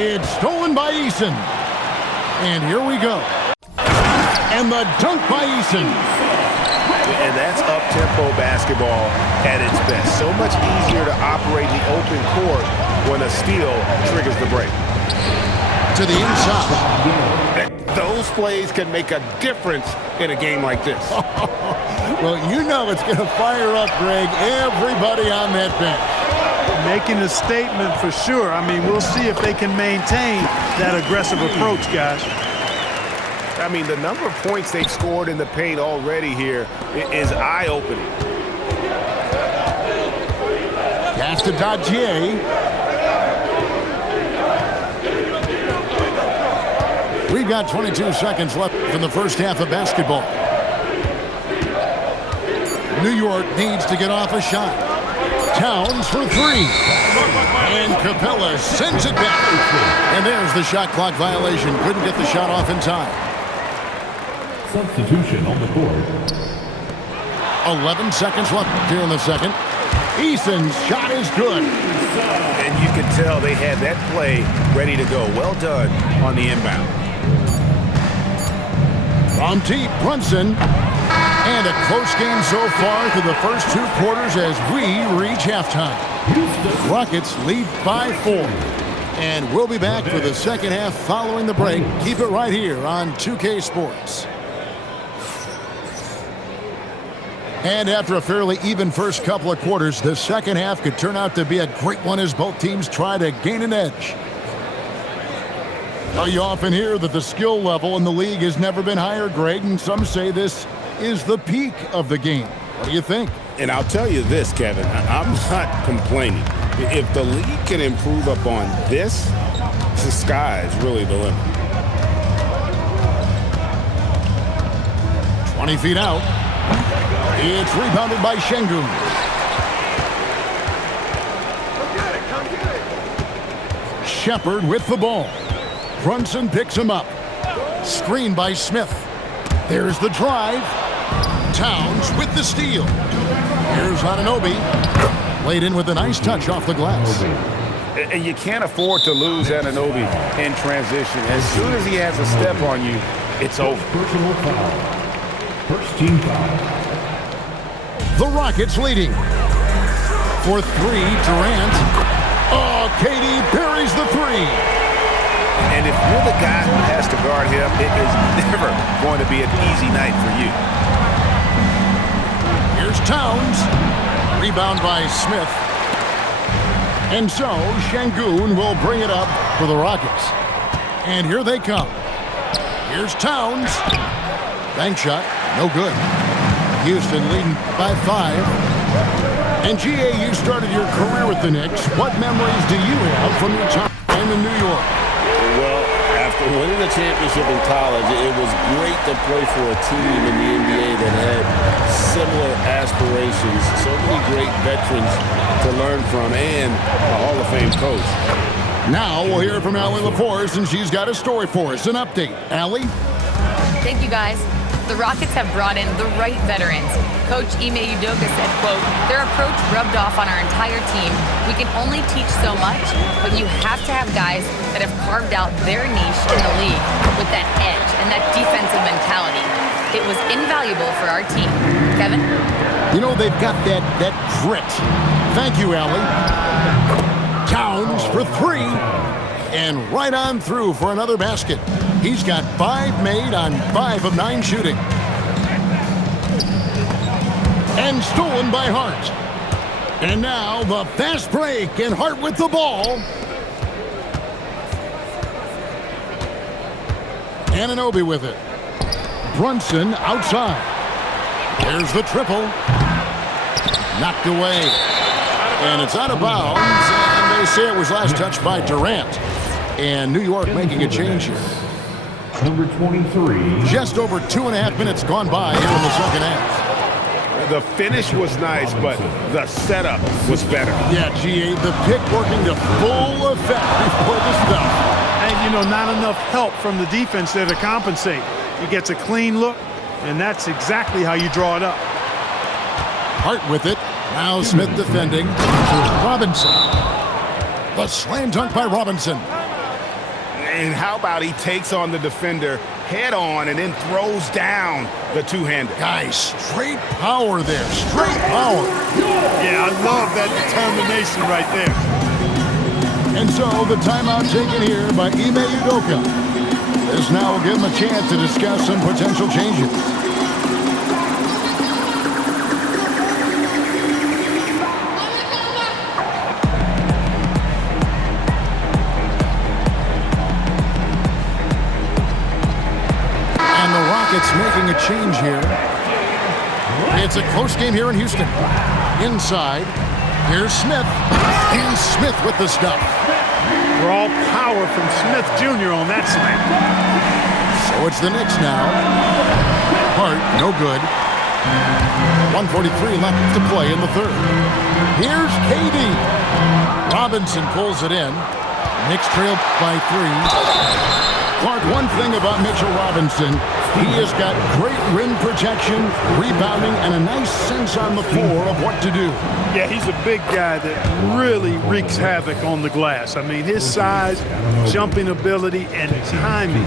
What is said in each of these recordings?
It's stolen by Eason. And here we go. And the dunk by Eason. And that's up-tempo basketball at its best. So much easier to operate in the open court when a steal triggers the break. To the inside. Those plays can make a difference in a game like this. Well, you know it's going to fire up, Greg, everybody on that bench. Making a statement for sure. I mean, we'll see if they can maintain that aggressive approach, guys. I mean, the number of points they've scored in the paint already here is eye-opening. Pass to Dadier. We've got 22 seconds left in the first half of basketball. New York needs to get off a shot. Towns for three. And Capella sends it back. And there's the shot clock violation. Couldn't get the shot off in time. Substitution on the board. 11 seconds left here in the second. Eason's shot is good. And you can tell they had that play ready to go. Well done on the inbound. From deep, Brunson. And a close game so far through the first two quarters as we reach halftime. Rockets lead by 4. And we'll be back for the second half following the break. Keep it right here on 2K Sports. And after a fairly even first couple of quarters, the second half could turn out to be a great one as both teams try to gain an edge. Now, you often hear that the skill level in the league has never been higher, Greg, and some say this is the peak of the game. What do you think? And I'll tell you this, Kevin, I'm not complaining. If the league can improve upon this, the sky is really the limit. 20 feet out. It's rebounded by Şengün. Shepard with the ball. Brunson picks him up. Screen by Smith. There's the drive. Towns with the steal. Here's Anunoby. Laid in with a nice touch off the glass. And you can't afford to lose Anunoby in transition. As soon as he has a step on you, it's over. Personal foul. First team foul. The Rockets leading. For three, Durant. Oh, KD buries the three. And if you're the guy who has to guard him, it is never going to be an easy night for you. Here's Towns. Rebound by Smith. And so, Şengün will bring it up for the Rockets. And here they come. Here's Towns. Bank shot, no good. Houston leading by 5. And G.A., you started your career with the Knicks. What memories do you have from your time in New York? Well, after winning the championship in college, it was great to play for a team in the NBA that had similar aspirations. So many great veterans to learn from and a Hall of Fame coach. Now we'll hear from Allie LaForce, and she's got a story for us. An update. Allie? Thank you, guys. The Rockets have brought in the right veterans. Coach Ime Udoka said, quote, their approach rubbed off on our entire team. We can only teach so much, but you have to have guys that have carved out their niche in the league with that edge and that defensive mentality. It was invaluable for our team. Kevin? You know, they've got that grit. Thank you, Allie. Towns for 3. And right on through for another basket. He's got 5 made on 5 of 9 shooting. And stolen by Hart. And now the fast break, and Hart with the ball. Anunoby with it. Brunson outside. There's the triple. Knocked away. And it's out of bounds. And they say it was last touched by Durant. And New York making a change here. Number 23. Just over 2.5 minutes gone by here in the second half. The finish was nice, but the setup was better. Yeah, G.A., the pick working to full effect before the stuff. And, you know, not enough help from the defense there to compensate. He gets a clean look, and that's exactly how you draw it up. Hart with it. Now Smith defending. Robinson. The slam dunk by Robinson. And how about he takes on the defender head on and then throws down the two-hander. Guys, straight power there. Straight power. Yeah, I love that determination right there. And so the timeout taken here by Ime Udoka. This now will give him a chance to discuss some potential changes. It's making a change here. It's a close game here in Houston. Inside, here's Smith. And Smith with the stuff. Raw power from Smith Jr. on that slam. So it's the Knicks now. Hart, no good. 1:43 left to play in the third. Here's KD. Robinson pulls it in. Knicks trail by 3. Clark, one thing about Mitchell Robinson, he has got great rim protection, rebounding, and a nice sense on the floor of what to do. Yeah, he's a big guy that really wreaks havoc on the glass. I mean, his size, jumping ability, and timing,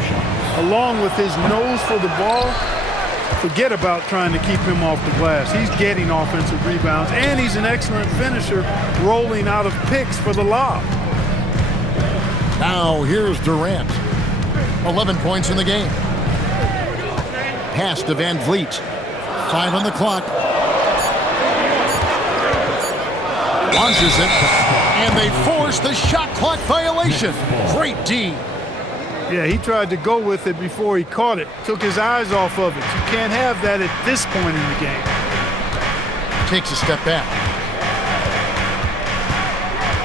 along with his nose for the ball, forget about trying to keep him off the glass. He's getting offensive rebounds, and he's an excellent finisher, rolling out of picks for the lob. Now here's Durant. 11 points in the game. Pass to Van Vliet. 5 on the clock. Launches it. And they force the shot clock violation. Great D. Yeah, he tried to go with it before he caught it. Took his eyes off of it. You can't have that at this point in the game. Takes a step back.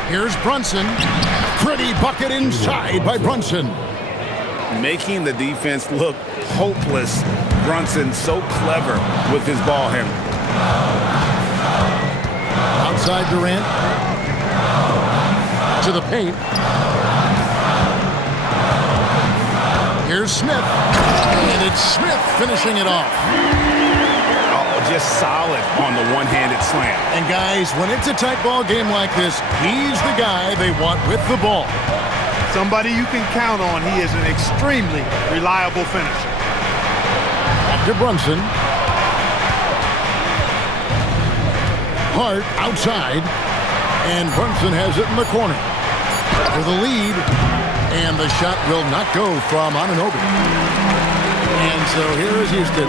Here's Brunson. Pretty bucket inside by Brunson. Making the defense look hopeless. Brunson so clever with his ball handling. Outside Durant. To the paint. Here's Smith. And it's Smith finishing it off. Oh, just solid on the one-handed slam. And guys, when it's a tight ball game like this, he's the guy they want with the ball. Somebody you can count on. He is an extremely reliable finisher. Back to Brunson. Hart outside. And Brunson has it in the corner. For the lead. And the shot will not go from Anunoby. And so here is Houston.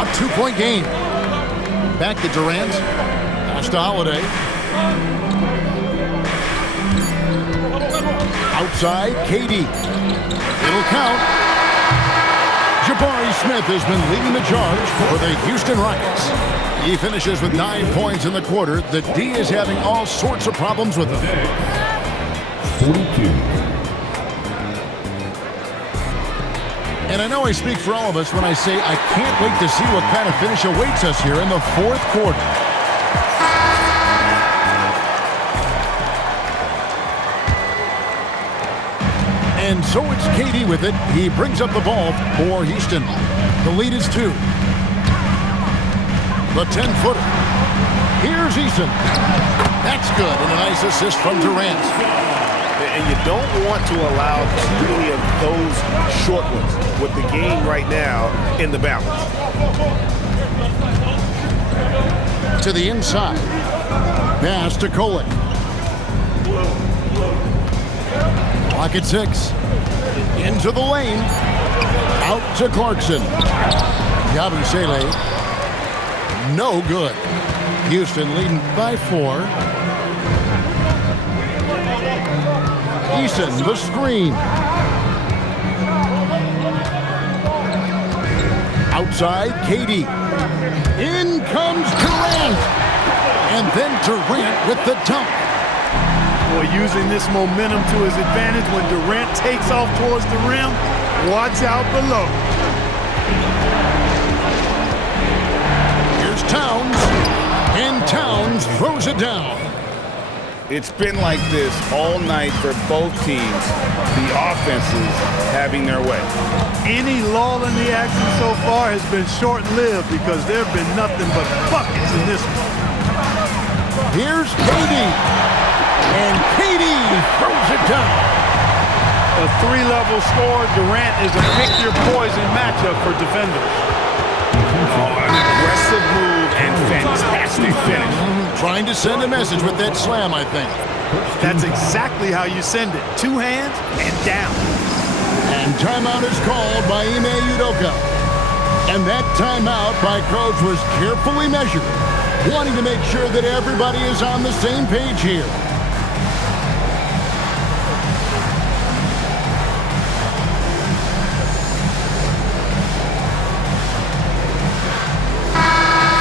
A 2-point game. Back to Durant. Pass to Holiday. Outside, KD. It'll count. Jabari Smith has been leading the charge for the Houston Rockets. He finishes with 9 points in the quarter. The D is having all sorts of problems with him. 42. And I know I speak for all of us when I say I can't wait to see what kind of finish awaits us here in the fourth quarter. And so it's KD with it. He brings up the ball for Houston. The lead is 2. The 10-footer. Here's Eason. That's good. And a nice assist from Durant. And you don't want to allow too many of those short ones with the game right now in the balance. To the inside. Pass to Kolek. Clock at 6. Into the lane. Out to Clarkson. Yabusele. No good. Houston leading by 4. Eason, the screen. Outside, KD. In comes Durant. And then Durant with the dunk. Boy, using this momentum to his advantage when Durant takes off towards the rim. Watch out below. Here's Towns. And Towns throws it down. It's been like this all night for both teams. The offenses having their way. Any lull in the action so far has been short-lived because there have been nothing but buckets in this one. Here's KD. And KD throws it down. a three-level score, Durant is a pick-your-poison matchup for defenders. Oh, an aggressive move and fantastic finish. Trying to send a message with that slam, I think. That's exactly how you send it. Two hands and down. And timeout is called by Ime Udoka. And that timeout by Coach was carefully measured, wanting to make sure that everybody is on the same page here.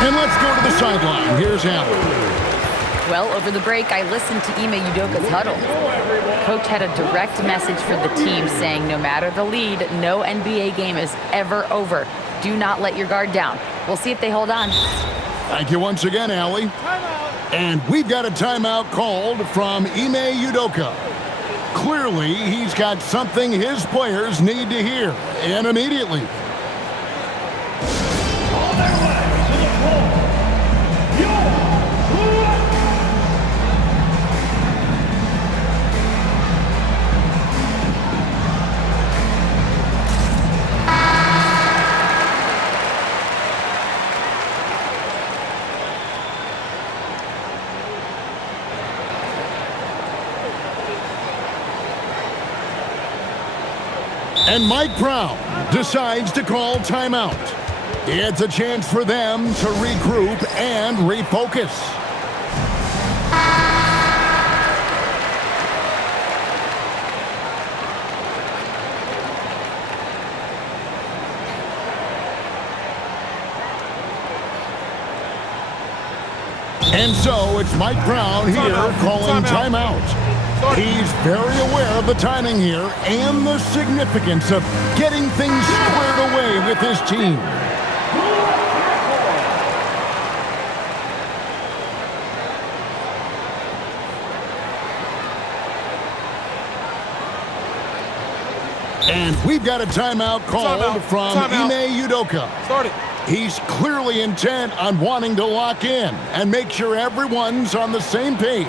And let's go to the sideline. Here's Allen. Well, over the break, I listened to Ime Udoka's huddle. Coach had a direct message for the team saying no matter the lead, no NBA game is ever over. Do not let your guard down. We'll see if they hold on. Thank you once again, Allie. And we've got a timeout called from Ime Udoka. Clearly, he's got something his players need to hear, and immediately. And Mike Brown decides to call timeout. It's a chance for them to regroup and refocus. And so it's Mike Brown here calling timeout. He's very aware of the timing here and the significance of getting things squared away with his team. And we've got a timeout called from Ime Udoka. He's clearly intent on wanting to lock in and make sure everyone's on the same page.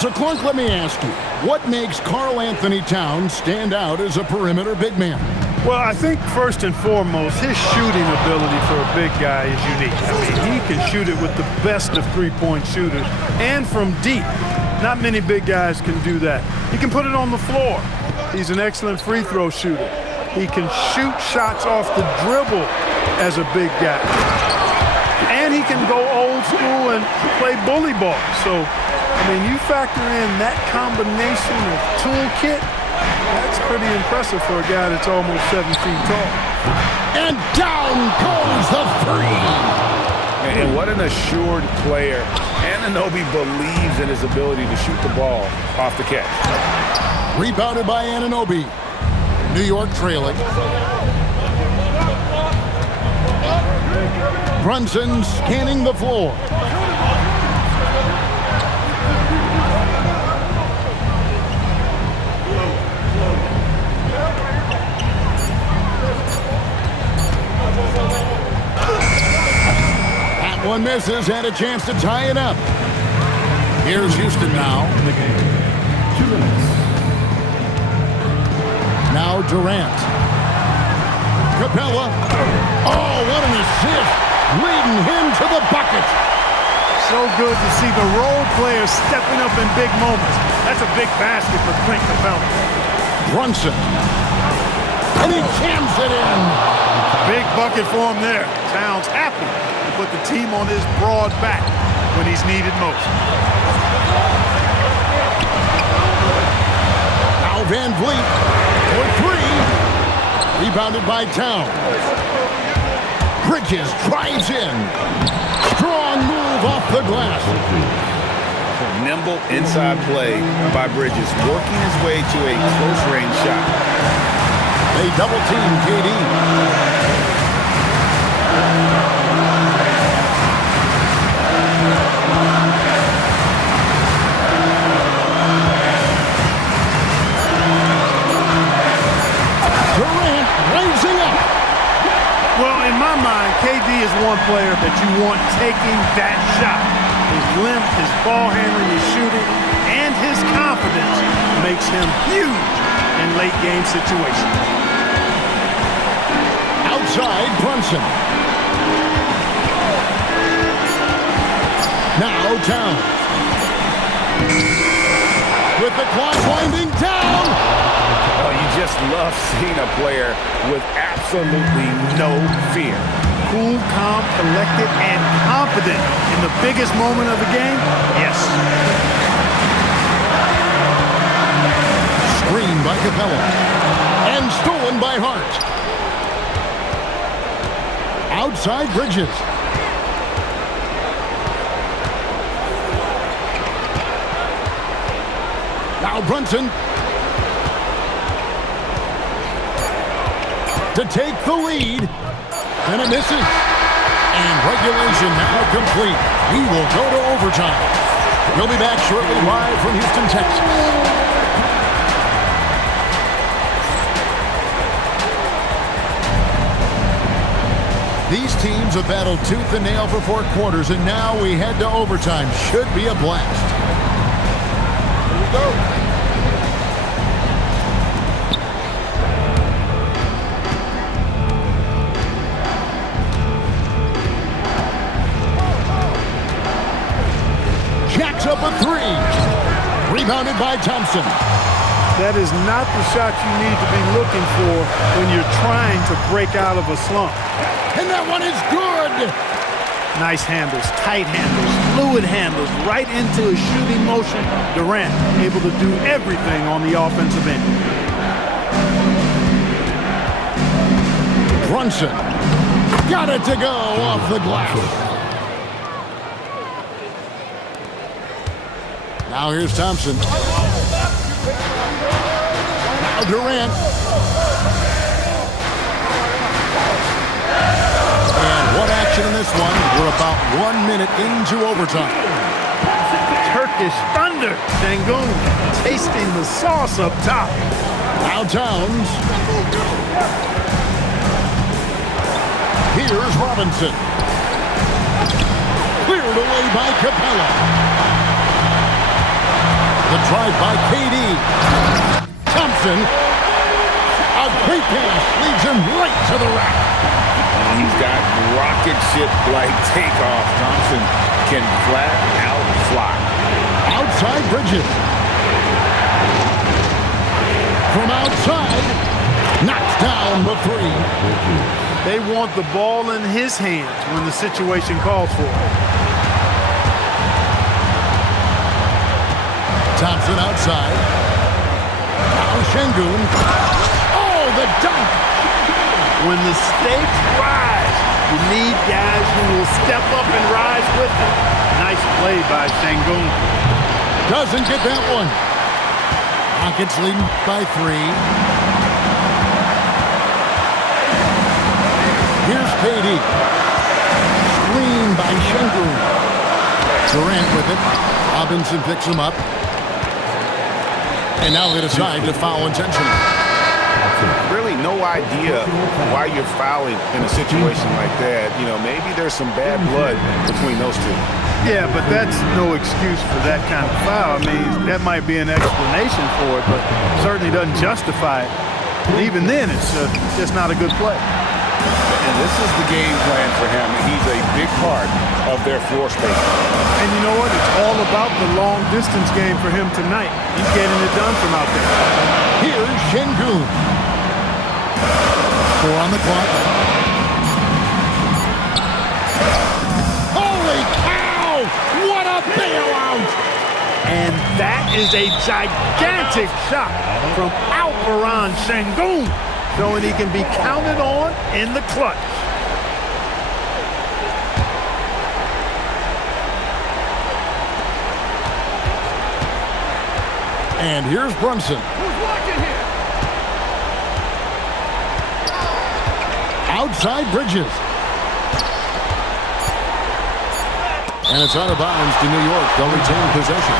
So, Clark, let me ask you, what makes Karl Anthony Towns stand out as a perimeter big man? Well, I think first and foremost, his shooting ability for a big guy is unique. I mean, he can shoot it with the best of three-point shooters and from deep. Not many big guys can do that. He can put it on the floor. He's an excellent free throw shooter. He can shoot shots off the dribble as a big guy. And he can go old school and play bully ball. So, I mean, you factor in that combination of toolkit, that's pretty impressive for a guy that's almost 7 feet tall. And down goes the three. And what an assured player. Anunoby believes in his ability to shoot the ball off the catch. Rebounded by Anunoby. New York trailing. Brunson scanning the floor. That one misses, had a chance to tie it up. Here's Houston now. Now Durant. Capella. Oh, what an assist. Leading him to the bucket. So good to see the role players stepping up in big moments. That's a big basket for Clint Capella. Brunson. And he jams it in. Big bucket for him there. Towns happy to put the team on his broad back when he's needed most. Now Van Vliet for three. Rebounded by Towns. Bridges drives in. Strong move off the glass. Nimble inside play by Bridges, working his way to a close-range shot. They double team KD. Durant raising up. Well, in my mind, KD is one player that you want taking that shot. His length, his ball handling, his shooting, and his confidence makes him huge in late game situations. Outside Brunson. Now Towns. With the clock winding down. Oh, you just love seeing a player with absolutely no fear. Cool, calm, collected, and confident in the biggest moment of the game? Yes. Screened by Capella. And stolen by Hart. Outside Bridges. Now Brunson. To take the lead. And it misses. And regulation now complete. We will go to overtime. We'll be back shortly live from Houston, Texas. These teams have battled tooth and nail for 4 quarters, and now we head to overtime. Should be a blast. Here we go. Jacks up a 3. Rebounded by Thompson. That is not the shot you need to be looking for when you're trying to break out of a slump. And that one is good. Nice handles, tight handles, fluid handles, right into a shooting motion. Durant able to do everything on the offensive end. Brunson got it to go off the glass. Now here's Thompson. Now Durant. And what action in this one? We're about 1 minute into overtime. Turkish thunder. Sengun tasting the sauce up top. Now Towns. Here's Robinson. Cleared away by Capella. The drive by KD. Thompson. A great pass leads him right to the rack. And he's got rocket ship-like takeoff. Thompson can flat out fly. Outside Bridges. From outside. Knocks down the 3. They want the ball in his hands when the situation calls for it. Thompson outside. Now Sengun. Oh, the dunk. When the stakes rise, you need guys who will step up and rise with them. Nice play by Sengun. Doesn't get that one. Rockets leading by 3. Here's KD. Screen by Sengun. Durant with it. Robinson picks him up. And now they decide to foul intentionally. Really no idea why you're fouling in a situation like that. You know, maybe there's some bad blood between those two. Yeah, but that's no excuse for that kind of foul. I mean, that might be an explanation for it, but certainly doesn't justify it. And even then, it's just not a good play. And this is the game plan for him. He's a big part of their floor space. And you know what? It's all about the long distance game for him tonight. He's getting it done from out there. Here's Sengun. 4 on the clock. Holy cow! What a bailout! And that is a gigantic shot from Alperen Sengun, showing he can be counted on in the clutch. And here's Brunson. outside Bridges. And it's out of bounds to New York. They'll retain possession.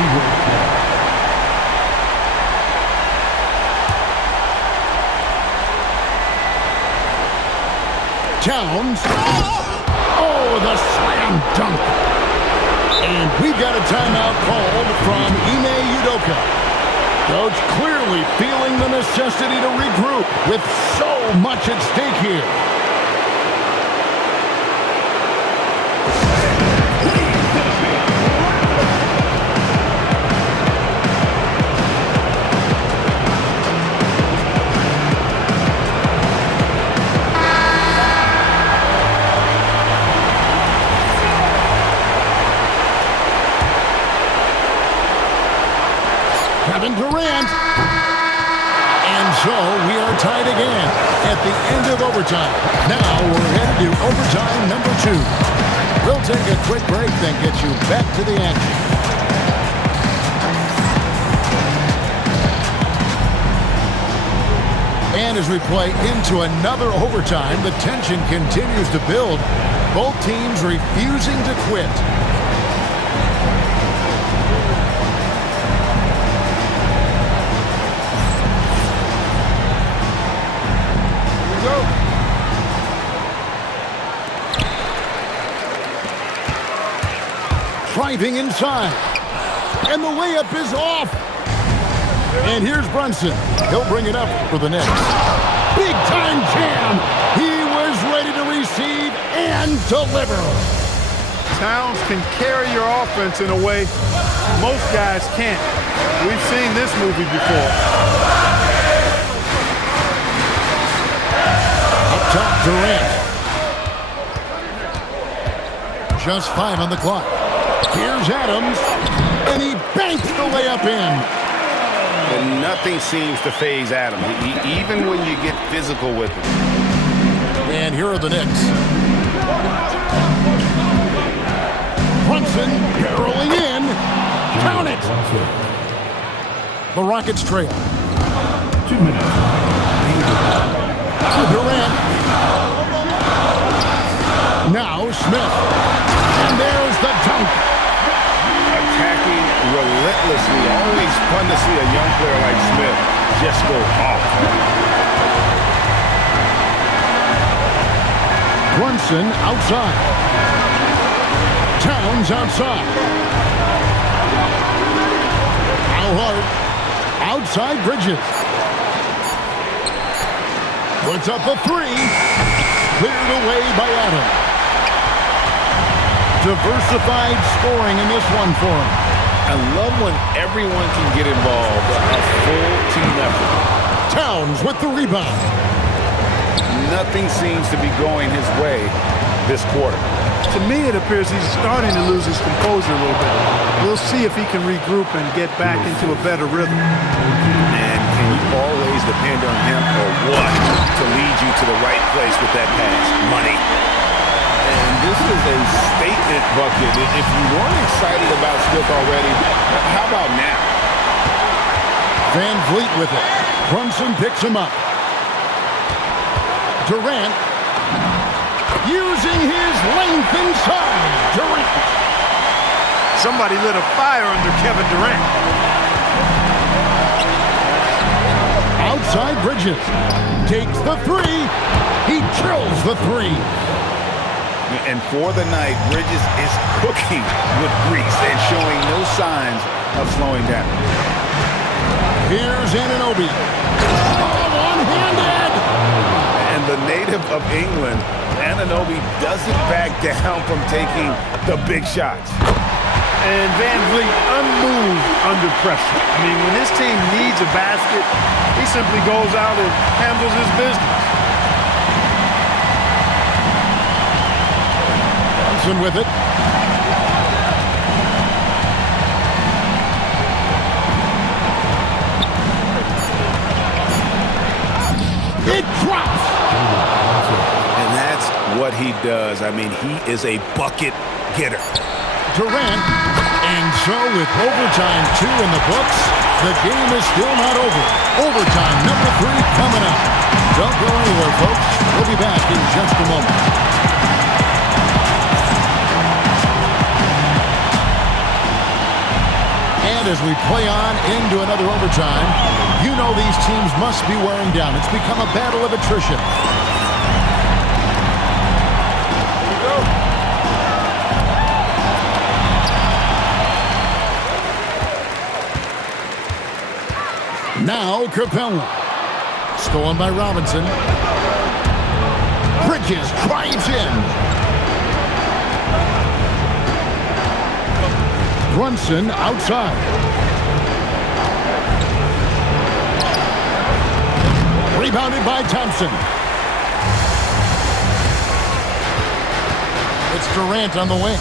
New York ball. Towns. Oh, the slam dunk. And we've got a timeout called from Ime Udoka. Coach clearly feeling the necessity to regroup with so much at stake here. Kevin Durant. And so we are tied again at the end of overtime. Now we're headed to overtime number 2. We'll take a quick break, then get you back to the action. And as we play into another overtime, the tension continues to build. Both teams refusing to quit. Driving inside. And the layup is off. And here's Brunson. He'll bring it up for the Knicks. Big time jam. He was ready to receive and deliver. Towns can carry your offense in a way most guys can't. We've seen this movie before. Up top, Durant. Just 5 on the clock. Here's Adams, and he banks the layup in. And nothing seems to faze Adams, even when you get physical with him. And here are the Knicks. Brunson barreling in. Count it. The Rockets trail. 2 minutes. Durant. Now Smith. And there's the dunk. Attacking relentlessly. Always fun to see a young player like Smith just go off. Brunson outside. Towns outside. Al Hart outside Bridges. Puts up the 3. Cleared away by Adams. Diversified scoring in this one for him. I love when everyone can get involved. A full team effort. Towns with the rebound. Nothing seems to be going his way this quarter. To me, it appears he's starting to lose his composure a little bit. We'll see if he can regroup and get back into a better rhythm. And can you always depend on him or what to lead you to the right place with that pass? Money. And this is a statement bucket. If you weren't excited about Smith already, how about now? Van Vliet with it. Brunson picks him up. Durant using his length inside. Durant. Somebody lit a fire under Kevin Durant. Outside Bridges. Takes the 3. He drills the 3. And for the night, Bridges is cooking with grease and showing no signs of slowing down. Here's Anunoby. Oh, one-handed! And the native of England, Anunoby doesn't back down from taking the big shots. And Van Vliet unmoved under pressure. I mean, when his team needs a basket, he simply goes out and handles his business. With it. It drops. And that's what he does. I mean, he is a bucket getter. Durant. And so with overtime 2 in the books, the game is still not over. Overtime number 3 coming up. Don't go anywhere, folks. We'll be back in just a moment. And as we play on into another overtime, you know these teams must be wearing down. It's become a battle of attrition. Now Capella. Stolen by Robinson. Bridges drives in. Brunson outside. Rebounded by Thompson. It's Durant on the wing.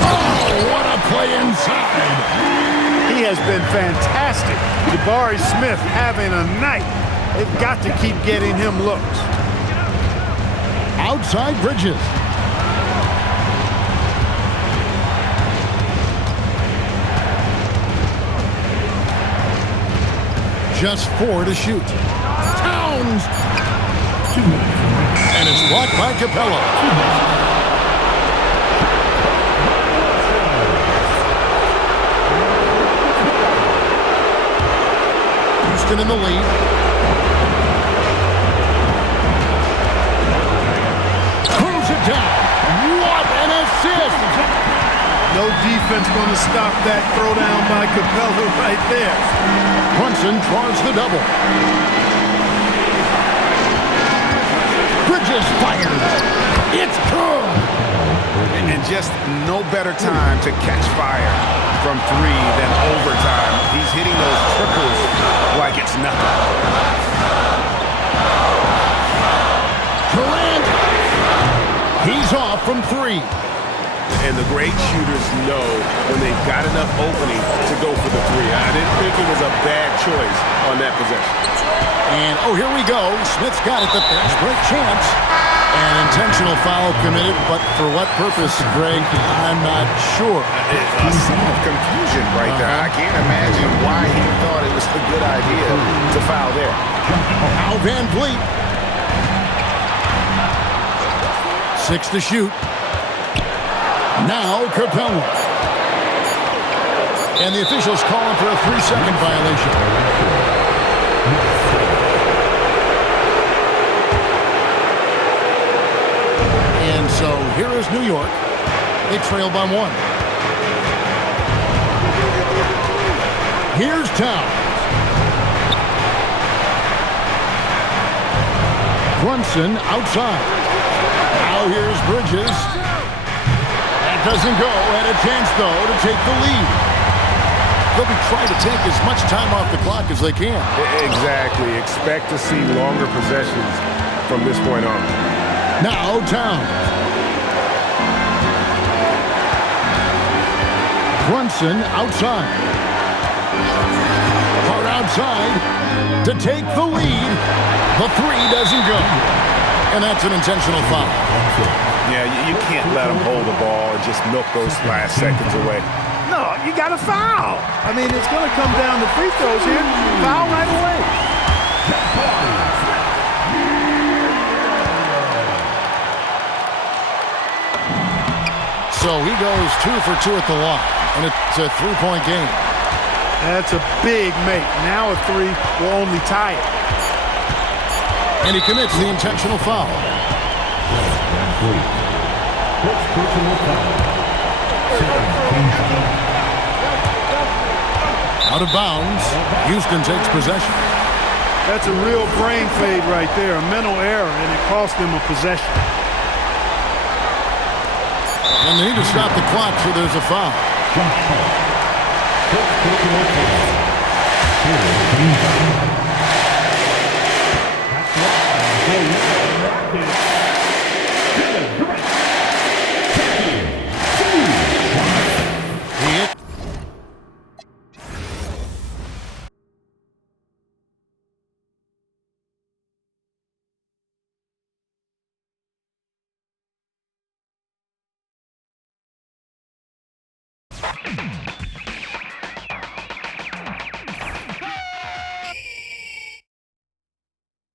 Oh, what a play inside. He has been fantastic. Jabari Smith having a night. They've got to keep getting him looks. Outside Bridges. Just 4 to shoot. Towns! 2 minutes. And it's blocked by Capella. Houston in the lead. Throws it down. What an assist! No defense going to stop that throwdown by Capella right there. Brunson draws the double. Bridges fires. It's good. And just no better time to catch fire from 3 than overtime. He's hitting those triples like it's nothing. Durant. He's off from 3. And the great shooters know when they've got enough opening to go for the 3. I didn't think it was a bad choice on that possession. And, oh, here we go. Smith's got it. The fast break chance. An intentional foul committed, but for what purpose, Greg, I'm not sure. A sign of confusion right there. I can't imagine why he thought it was a good idea to foul there. Al Van Vliet. 6 to shoot. Now Capella. And the officials calling for a 3-second violation. And so here is New York. They trail by 1. Here's Towns. Brunson outside. Now here's Bridges. That doesn't go. And a chance, though, to take the lead. They'll be trying to take as much time off the clock as they can. Exactly. Expect to see longer possessions from this point on. Now Towns. Brunson outside. Hard outside to take the lead. The 3 doesn't go. And that's an intentional foul. Yeah, you can't let them hold the ball and just milk those last seconds away. No, you got to foul. I mean, it's going to come down to free throws here. Foul right away. So he goes 2 for 2 at the line, and it's a 3-point game. That's a big make. Now a 3 will only tie it. And he commits the intentional foul. Out of bounds. Houston takes possession. That's a real brain fade right there, a mental error, and it cost them a possession. And they need to stop the clock, so there's a foul.